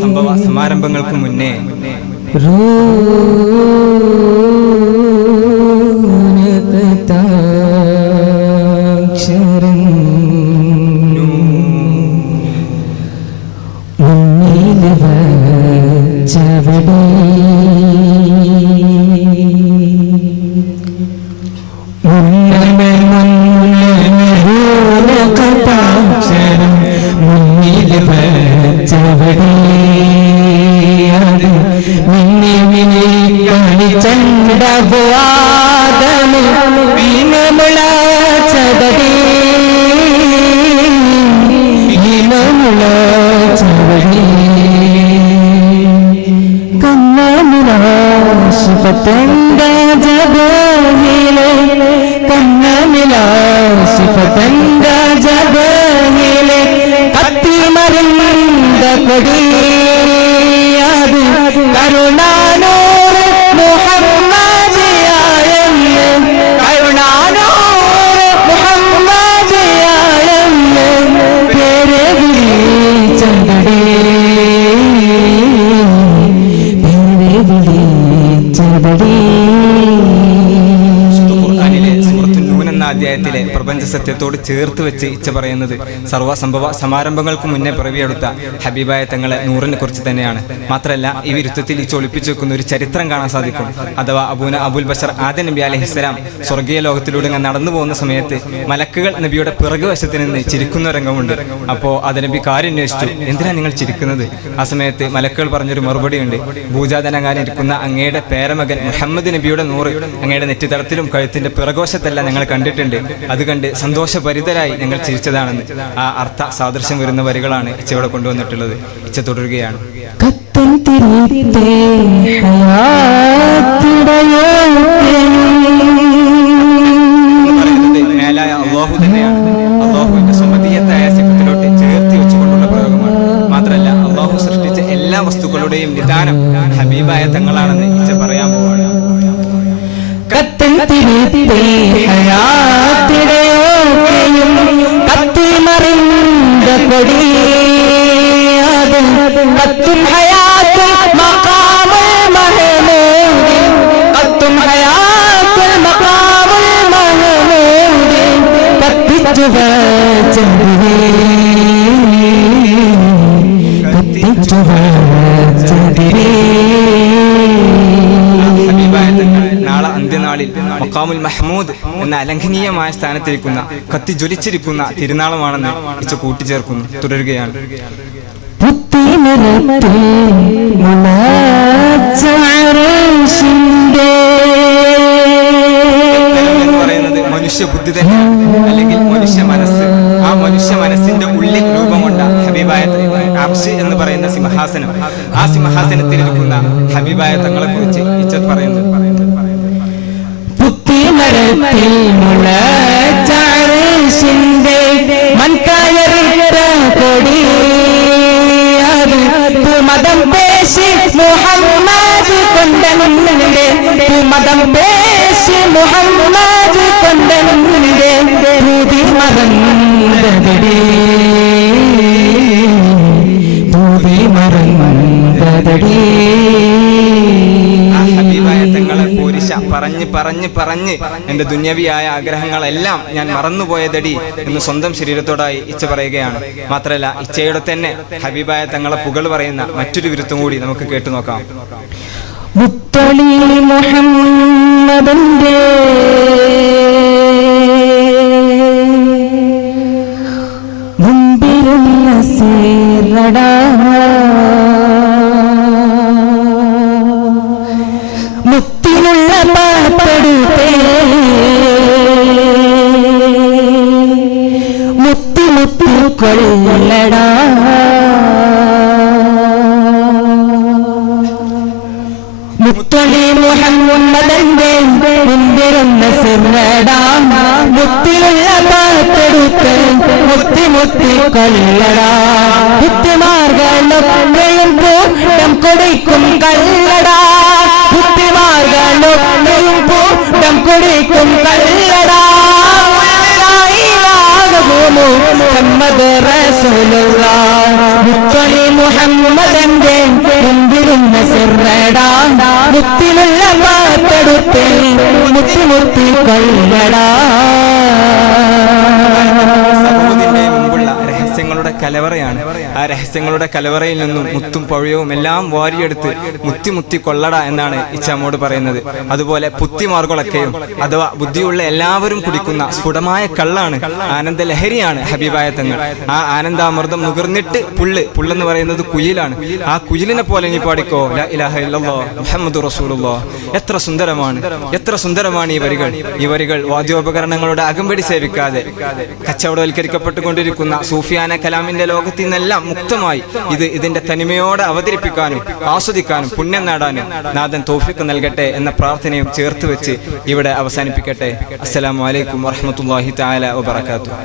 സംഭവ സമാരംഭങ്ങൾക്ക് മുന്നേ റൂനകതാക്ഷരം അത് മിന്നി മിന്നി കാണിച്ചണ്ടവാദമി വീണമുള ചവടി വീണമുള ചതടി കണ്ണമുള ശിഫത്തണ്ട ജബഹിലെ കണ്ണമില ശിഫത്തണ്ട ജബഹിലെ അധ്യായത്തിലെ പ്രപഞ്ച സത്യത്തോട് ചേർത്ത് വെച്ച് ഇച്ച പറയുന്നത് സർവസംഭവ സമാരംഭങ്ങൾക്ക് മുന്നേ പിറവിയെടുത്ത ഹബീബായ തങ്ങളെ നൂറിനെ കുറിച്ച് തന്നെയാണ്. മാത്രമല്ല ഈ വിരുദ്ധത്തിൽ ഈ ഒളിപ്പിച്ചു വെക്കുന്ന ഒരു ചരിത്രം കാണാൻ സാധിക്കും. അഥവാ അബൂന അബുൽ ബഷർ ആദ്യ നബി അലഹിസ്സലാം സ്വർഗീയ ലോകത്തിലൂടെ നടന്നു പോകുന്ന സമയത്ത് മലക്കുകൾ നബിയുടെ പിറകു വശത്ത് നിന്ന് ചിരിക്കുന്ന രംഗമുണ്ട്. അപ്പോൾ അത് നബി കാര്യം അന്വേഷിച്ചു. എന്തിനാണ് നിങ്ങൾ ചിരിക്കുന്നത്? ആ സമയത്ത് മലക്കുകൾ പറഞ്ഞൊരു മറുപടിയുണ്ട്. ഭൂജാതനകാരൻ ഇരിക്കുന്ന അങ്ങയുടെ പേരമകൻ മുഹമ്മദ് നബിയുടെ നൂറ് അങ്ങയുടെ നെറ്റിത്തടത്തിലും കഴുത്തിന്റെ പിറകോശത്തെല്ലാം ഞങ്ങൾ കണ്ടിട്ടുണ്ട്. അത് കണ്ട് സന്തോഷപരിതരായി ഞങ്ങൾ ചിരിച്ചതാണെന്ന്. ആ അർത്ഥ സാദൃശ്യം വരുന്ന വരികളാണ് ഇച്ച ഇവിടെ കൊണ്ടുവന്നിട്ടുള്ളത്. ഇച്ച തുടരുകയാണ്. കത്തൻ തിരിത്തേ ഹയാത്തിടയോക്കെയും കത്തിമറിந்த കൊടി കത്തും ഹയാത്ത് മഖാമുൽ മഹമൂദ് കത്തും ഹയാത്ത് മഖാമുൽ മഹമൂദ് കത്തിച്ചു വച്ചതേ മഹ്മൂദ് എന്ന അലംഘനീയമായ സ്ഥാനത്തിരിക്കുന്ന കത്തി ജ്വലിച്ചിരിക്കുന്ന തിരുനാളമാണെന്ന് ഇച്ച കൂട്ടിച്ചേർക്കുന്നു തുടരുകയാണ്. എന്ന് പറയുന്നത് മനുഷ്യ ബുദ്ധി തന്നെയാണ് അല്ലെങ്കിൽ മനുഷ്യ മനസ്സ് ആ മനുഷ്യ മനസ്സിന്റെ ഉള്ളിൽ രൂപം കൊണ്ട ഹബീബായ അർഷ് എന്ന് പറയുന്ന സിംഹാസനം. ആ സിംഹാസനത്തിൽ ഇരിക്കുന്ന ഹബീബായ തങ്ങളെ കുറിച്ച് ഇച്ചത് പറയുന്നത് പുത്തിമരത്തിൽ മുളച്ച അറശിന്റെ മൺകയറിട്ട കൊടി. മതം പേശി മുഹമ്മദ് കൊണ്ടനുണ്ട് മതം പേശി മുഹമ്മദ് കൊണ്ടനുണ്ട് ഭൂതി മറന്നതടി ഭൂതി മറന്നതടേ പോരിശ പറഞ്ഞ് പറഞ്ഞ് പറഞ്ഞ്. എന്റെ ദുന്യവിയായ ആഗ്രഹങ്ങളെല്ലാം ഞാൻ മറന്നുപോയതടി എന്ന് സ്വന്തം ശരീരത്തോടായി ഇച്ച പറയുകയാണ്. മാത്രമല്ല ഇച്ചയുടെ തന്നെ ഹബീബായ തങ്ങളെ പുകൾ പറയുന്ന മറ്റൊരു വിരുദ്ധം കൂടി നമുക്ക് കേട്ടു നോക്കാം. മുത്തളി മുഹമ്മദന്റെ മുമ്പിരുന്ന സീറടാ. മുത്തി മുത്തണി മുഖം മുന്തിരുന്ന സിറടാം മുത്തിലുള്ള പാത്തെടുത്ത് മുത്തി മുത്തി കൊല്ലടാ. മുത്തിമാർഗം കൊടിക്കും കല്ലടാ മുഹമ്മദ് മുത്തളി മുഹമ്മദന്റെ മുമ്പിലുന്ന സിറടാ മുത്തിലുള്ള പാത്തെടുത്ത് മുത്തി മുത്തി കൊല്ലടാ കലവറയാണ്. ആ രഹസ്യങ്ങളുടെ കലവറയിൽ നിന്നും മുത്തും പഴയവും എല്ലാം വാരിയെടുത്ത് മുത്തി മുത്തി കൊള്ളട എന്നാണ് ഇച്ചാമോട് പറയുന്നത്. അതുപോലെ പുത്തിമാർഗളൊക്കെയും അഥവാ ബുദ്ധിയുള്ള എല്ലാവരും കുടിക്കുന്ന സ്ഫുടമായ കള്ളാണ് ആനന്ദ ലഹരിയാണ് ഹബീബായ തങ്ങൾ. ആ ആനന്ദാമൃതം നുകർന്നിട്ട് പുല്ല് പുള്ളെന്ന് പറയുന്നത് കുയിലാണ്. ആ കുയിലിനെ പോലെ നീ പാടിക്കോ. ഇലാഹ മുഹമ്മദ് റസൂലുള്ളോ. എത്ര സുന്ദരമാണ് എത്ര സുന്ദരമാണ് ഈ വരികൾ. ഈ വരികൾ വാദ്യോപകരണങ്ങളുടെ അകമ്പടി സേവിക്കാതെ കച്ചവടവൽക്കരിക്കപ്പെട്ടുകൊണ്ടിരിക്കുന്ന സൂഫിയാന കലാമിന്റെ ലോകത്തിൽ നിന്നെല്ലാം മുക്തമായി. ഇത് ഇതിന്റെ തനിമയോടെ അവതരിപ്പിക്കാനും ആസ്വദിക്കാനും പുണ്യം നേടാനും നാഥൻ തോഫിക്ക് നൽകട്ടെ എന്ന പ്രാർത്ഥനയും ചേർത്ത് വെച്ച് ഇവിടെ അവസാനിപ്പിക്കട്ടെ. അസ്സലാമു അലൈക്കും വറഹ്മത്തുള്ളാഹി തആല വബറകാതുഹു.